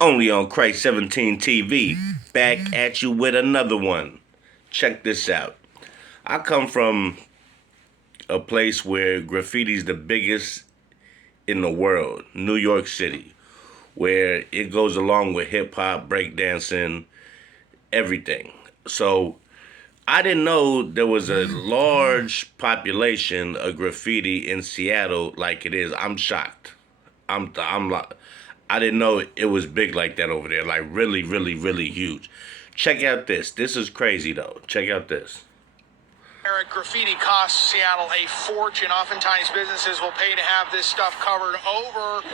Only on Christ 17 TV. Back at you with another one. Check this out. I come from a place where graffiti's the biggest in the world, New York City, where it goes along with hip hop, breakdancing, everything. So I didn't know there was a large population of graffiti in Seattle like it is. I'm shocked. I'm like, I didn't know it was big like that over there. Like really, really, really huge. Check out this. This is crazy though. Check out this. Eric, graffiti costs Seattle a fortune. Oftentimes businesses will pay to have this stuff covered over,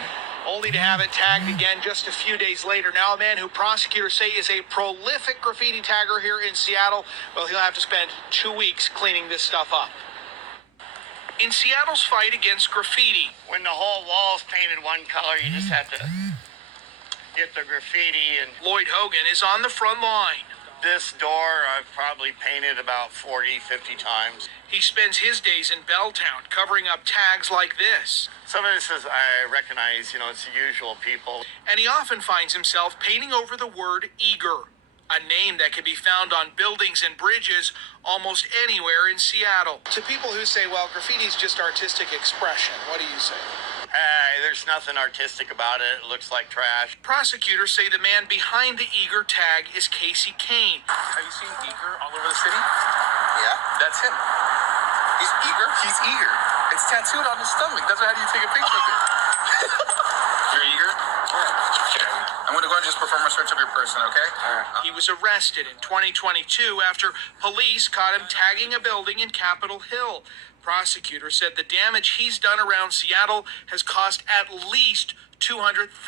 only to have it tagged again just a few days later. Now a man who prosecutors say is a prolific graffiti tagger here in Seattle, well, he'll have to spend 2 weeks cleaning this stuff up. In Seattle's fight against graffiti, when the whole wall's painted one color, you just have to get the graffiti. And Lloyd Hogan is on the front line. This door I've probably painted about 40, 50 times. He spends his days in Belltown covering up tags like this. Some of this is, I recognize, it's the usual people. And he often finds himself painting over the word eager, a name that can be found on buildings and bridges almost anywhere in Seattle. To people who say, well, graffiti is just artistic expression, what do you say? There's nothing artistic about it. It looks like trash. Prosecutors say the man behind the eager tag is Casey Kane. Have you seen eager all over the city? Yeah. That's him. He's eager? He's eager. It's tattooed on his stomach. That's how do you take a picture of it. You're eager? Yeah. I'm going to go and just perform a search of your person, okay? He was arrested in 2022 after police caught him tagging a building in Capitol Hill. Prosecutors said the damage he's done around Seattle has cost at least $200,000. It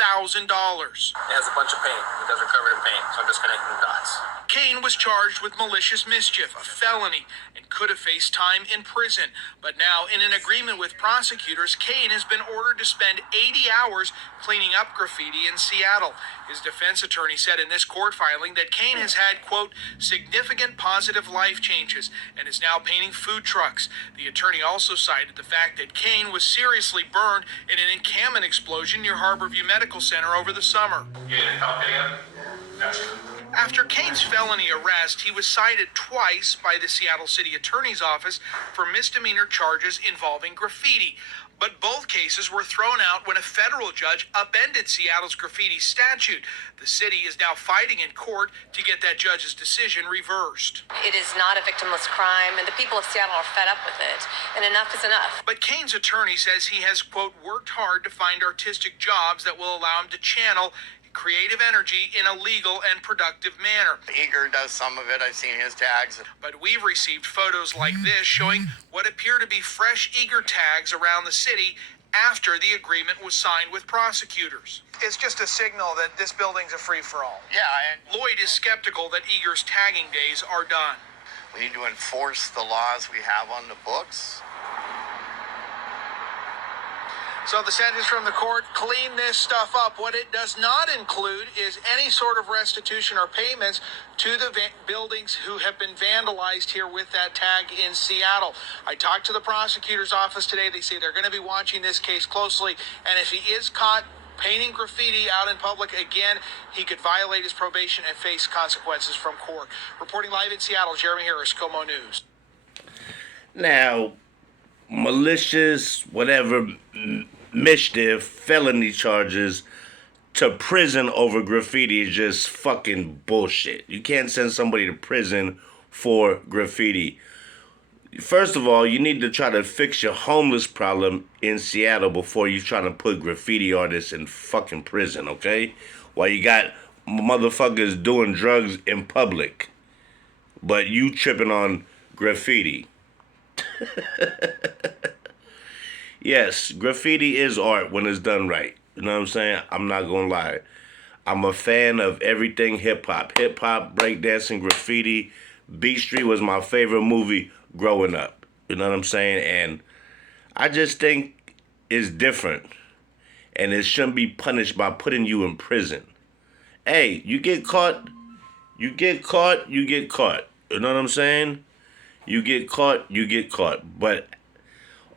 has a bunch of paint. You guys are covered in paint, so I'm just connecting the dots. Kane was charged with malicious mischief, a felony, and could have faced time in prison. But now, in an agreement with prosecutors, Kane has been ordered to spend 80 hours cleaning up graffiti in Seattle. His defense attorney said in this court filing that Kane has had, quote, significant positive life changes and is now painting food trucks. The attorney also cited the fact that Kane was seriously burned in an encampment explosion near Harborview Medical Center over the summer. After Kane's felony arrest, he was cited twice by the Seattle City Attorney's Office for misdemeanor charges involving graffiti. But both cases were thrown out when a federal judge upended Seattle's graffiti statute. The city is now fighting in court to get that judge's decision reversed. It is not a victimless crime, and the people of Seattle are fed up with it, and enough is enough. But Kane's attorney says he has, quote, worked hard to find artistic jobs that will allow him to channel creative energy in a legal and productive manner. Eager does some of it. I've seen his tags. But we've received photos like this showing what appear to be fresh Eager tags around the city after the agreement was signed with prosecutors. It's just a signal that this building's a free-for-all. Yeah. Lloyd is skeptical that Eager's tagging days are done. We need to enforce the laws we have on the books. So the sentence from the court, clean this stuff up. What it does not include is any sort of restitution or payments to the buildings who have been vandalized here with that tag in Seattle. I talked to the prosecutor's office today. They say they're going to be watching this case closely. And if he is caught painting graffiti out in public again, he could violate his probation and face consequences from court. Reporting live in Seattle, Jeremy Harris, Como News. Now, malicious, whatever, mischief, felony charges to prison over graffiti is just fucking bullshit. You can't send somebody to prison for graffiti. First of all, you need to try to fix your homeless problem in Seattle before you try to put graffiti artists in fucking prison, okay? While you got motherfuckers doing drugs in public, but you tripping on graffiti. Yes, graffiti is art when it's done right. You know what I'm saying? I'm not gonna lie. I'm a fan of everything hip-hop. Hip-hop, breakdancing, graffiti. Beat Street was my favorite movie growing up. You know what I'm saying? And I just think it's different. And it shouldn't be punished by putting you in prison. Hey, you get caught, you get caught, you get caught. You know what I'm saying? You get caught, you get caught. But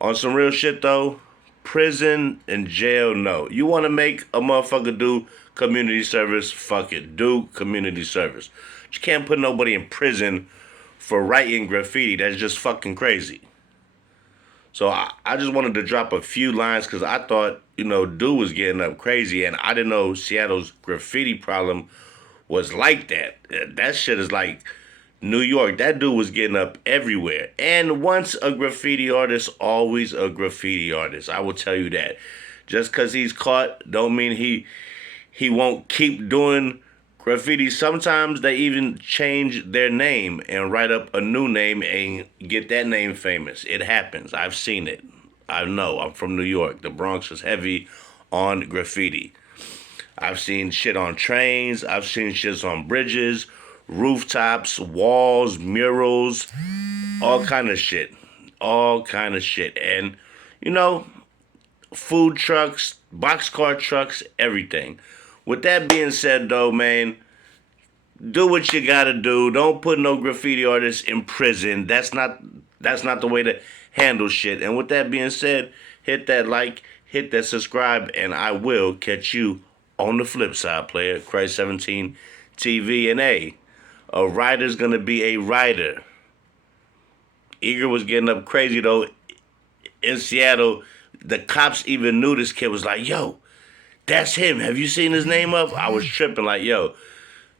on some real shit, though, Prison and jail, no. You want to make a motherfucker do community service, fuck it. Do community service. You can't put nobody in prison for writing graffiti. That's just fucking crazy. So I just wanted to drop a few lines because I thought, dude was getting up crazy, and I didn't know Seattle's graffiti problem was like that. That shit is like New York. That dude was getting up everywhere. And once a graffiti artist, always a graffiti artist. I will tell you that. Just because he's caught don't mean he won't keep doing graffiti. Sometimes they even change their name and write up a new name and get that name famous. It happens. I've seen it. I know. I'm from New York. The Bronx is heavy on graffiti. I've seen shit on trains. I've seen shit on bridges, rooftops, walls, murals, all kind of shit. All kind of shit. And, food trucks, boxcar trucks, everything. With that being said, though, man, do what you gotta do. Don't put no graffiti artists in prison. That's not the way to handle shit. And with that being said, hit that like, hit that subscribe, and I will catch you on the flip side, player. Christ 17 TV. And a writer's gonna be a writer. Eager was getting up crazy, though. In Seattle, the cops even knew this kid was like, yo, that's him. Have you seen his name up? I was tripping like, yo.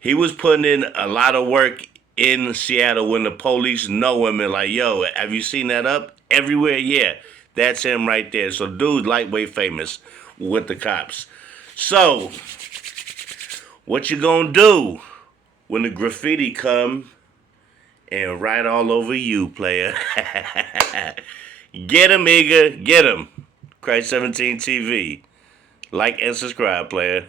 He was putting in a lot of work in Seattle when the police know him and like, yo, have you seen that up? Everywhere, yeah. That's him right there. So dude, lightweight famous with the cops. So, what you gonna do when the graffiti come and write all over you, player? Get him, Eager. Get him. Christ 17 TV. Like and subscribe, player.